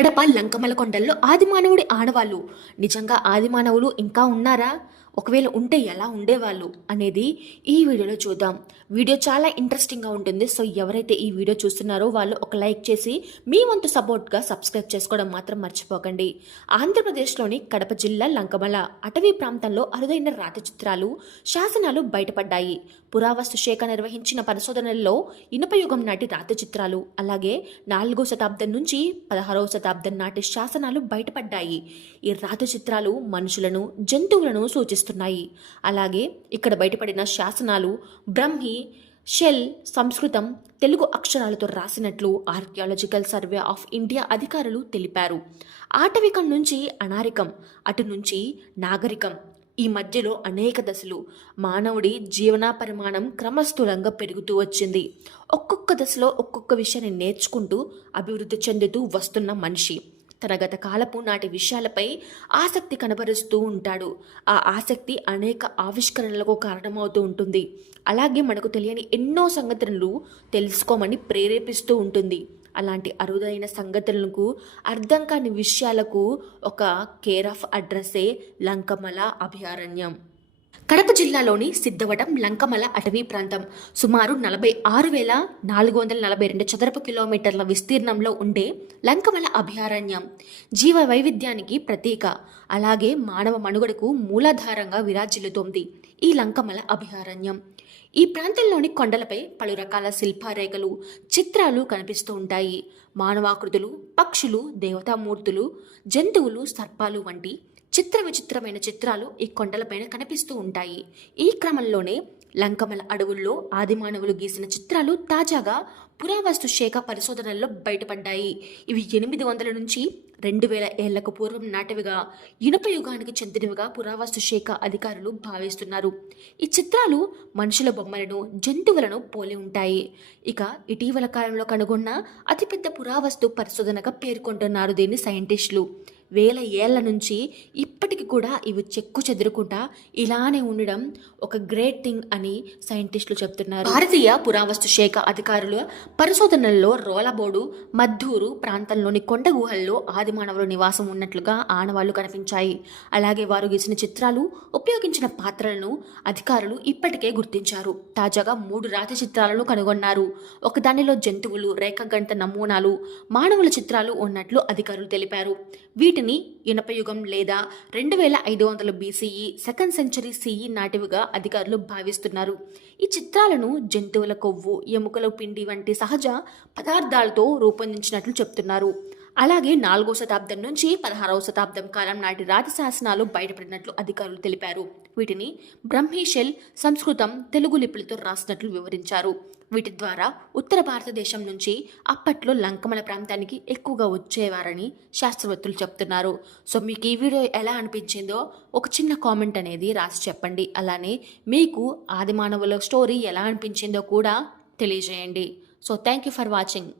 కడప లంకమల కొండల్లో ఆదిమానవుడి ఆనవాళ్ళు నిజంగా ఆదిమానవులు ఇంకా ఉన్నారా? ఒకవేళ ఉంటే ఎలా ఉండేవాళ్ళు అనేది ఈ వీడియోలో చూద్దాం. వీడియో చాలా ఇంట్రెస్టింగ్గా ఉంటుంది. సో ఎవరైతే ఈ వీడియో చూస్తున్నారో వాళ్ళు ఒక లైక్ చేసి మీ వంతు సపోర్ట్గా సబ్స్క్రైబ్ చేసుకోవడం మాత్రం మర్చిపోకండి. ఆంధ్రప్రదేశ్లోని కడప జిల్లా లంకమల అటవీ ప్రాంతంలో అరుదైన రాత చిత్రాలు శాసనాలు బయటపడ్డాయి. పురావస్తు శాఖ నిర్వహించిన పరిశోధనల్లో ఇనుపయుగం నాటి రాత చిత్రాలు అలాగే నాలుగో శతాబ్దం నుంచి పదహారవ శతాబ్దం నాటి శాసనాలు బయటపడ్డాయి. ఈ రాత చిత్రాలు మనుషులను జంతువులను సూచిస్తున్నాయి అలాగే ఇక్కడ బయటపడిన శాసనాలు బ్రహ్మి షెల్ సంస్కృతం తెలుగు అక్షరాలతో రాసినట్లు ఆర్కియాలజికల్ సర్వే ఆఫ్ ఇండియా అధికారులు తెలిపారు. ఆటవికం నుంచి అనారికం అటు నుంచి నాగరికం. ఈ మధ్యలో అనేక దశలు మానవుడి జీవనా పరిమాణం క్రమస్థూలంగా పెరుగుతూ వచ్చింది. ఒక్కొక్క దశలో ఒక్కొక్క విషయాన్ని నేర్చుకుంటూ అభివృద్ధి చెందుతూ వస్తున్న మనిషి. తన గత కాలపు నాటి విషయాలపై ఆసక్తి కనబరుస్తూ ఉంటాడు. ఆ ఆసక్తి అనేక ఆవిష్కరణలకు కారణమవుతూ ఉంటుంది. అలాగే మనకు తెలియని ఎన్నో సంఘటనలు తెలుసుకోమని ప్రేరేపిస్తూ ఉంటుంది. అలాంటి అరుదైన సంగతులకు అర్థం కాని విషయాలకు ఒక కేర్ ఆఫ్ అడ్రస్సే లంకమల అభయారణ్యం. కడప జిల్లాలోని సిద్ధవటం లంకమల అటవీ ప్రాంతం. సుమారు నలభై ఆరు వేల నాలుగు వందల నలభై రెండు చదరపు కిలోమీటర్ల విస్తీర్ణంలో ఉండే లంకమల అభయారణ్యం. జీవ వైవిధ్యానికి ప్రతీక. అలాగే మానవ మనుగడకు మూలాధారంగా విరాజిల్లుతోంది ఈ లంకమల అభయారణ్యం. ఈ ప్రాంతంలోని కొండలపై పలు రకాల శిల్పారేఖలు చిత్రాలు కనిపిస్తూ ఉంటాయి. మానవాకృతులు పక్షులు దేవతామూర్తులు జంతువులు సర్పాలు వంటి చిత్ర విచిత్రమైన చిత్రాలు ఈ కొండలపైన కనిపిస్తూ ఉంటాయి. ఈ క్రమంలోనే లంకమల అడవుల్లో ఆదిమానవులు గీసిన చిత్రాలు తాజాగా పురావస్తు శాఖ పరిశోధనల్లో బయటపడ్డాయి. ఇవి ఎనిమిది వందల నుంచి రెండు వేల ఏళ్ళకు పూర్వం నాటివిగా ఇనుప యుగానికి చెందినవిగా పురావస్తు శాఖ అధికారులు భావిస్తున్నారు. ఈ చిత్రాలు మనుషుల బొమ్మలను జంతువులను పోలి ఉంటాయి. ఇక ఇటీవల కాలంలో కనుగొన్న అతిపెద్ద పురావస్తు పరిశోధనగా పేర్కొంటున్నారు దీన్ని సైంటిస్టులు. వేల ఏళ్ళ నుంచి ఇప్పటికి కూడా ఇవి చెక్కు చెదురుకుంటా ఇలానే ఉండడం ఒక గ్రేట్ థింగ్ అని సైంటిస్టులు చెప్తున్నారు. భారతీయ పురావస్తు శాఖ అధికారుల పరిశోధనల్లో రోలబోడు మద్దూరు ప్రాంతంలోని కొండ గుహల్లో ఆదిమానవుల నివాసం ఉన్నట్లుగా ఆనవాళ్ళు కనిపించాయి. అలాగే వారు గీసిన చిత్రాలు ఉపయోగించిన పాత్రలను అధికారులు ఇప్పటికే గుర్తించారు. తాజాగా మూడు రాతి చిత్రాలను కనుగొన్నారు. ఒకదానిలో జంతువులు రేఖగంట నమూనాలు మానవుల చిత్రాలు ఉన్నట్లు అధికారులు తెలిపారు. వీటి వీటిని ఇనపయుగం లేదా రెండు వేల ఐదు వందల బీసీఈ సెకండ్ సెంచరీ సిఈ నాటివిగా అధికారులు భావిస్తున్నారు. ఈ చిత్రాలను జంతువుల కొవ్వు ఎముకల పిండి వంటి సహజ పదార్థాలతో రూపొందించినట్లు చెప్తున్నారు. అలాగే నాలుగో శతాబ్దం నుంచి పదహారవ శతాబ్దం కాలం నాటి రాతి శాసనాలు బయటపడినట్లు అధికారులు తెలిపారు. వీటిని బ్రహ్మీషెల్ సంస్కృతం తెలుగు లిపులతో రాసినట్లు వివరించారు. వీటి ద్వారా ఉత్తర భారతదేశం నుంచి అప్పట్లో లంకమల ప్రాంతానికి ఎక్కువగా వచ్చేవారని శాస్త్రవేత్తలు చెప్తున్నారు. సో మీకు ఈ వీడియో ఎలా అనిపించిందో ఒక చిన్న కామెంట్ అనేది రాసి చెప్పండి. అలానే మీకు ఆదిమానవుల స్టోరీ ఎలా అనిపించిందో కూడా తెలియజేయండి. So thank you for watching.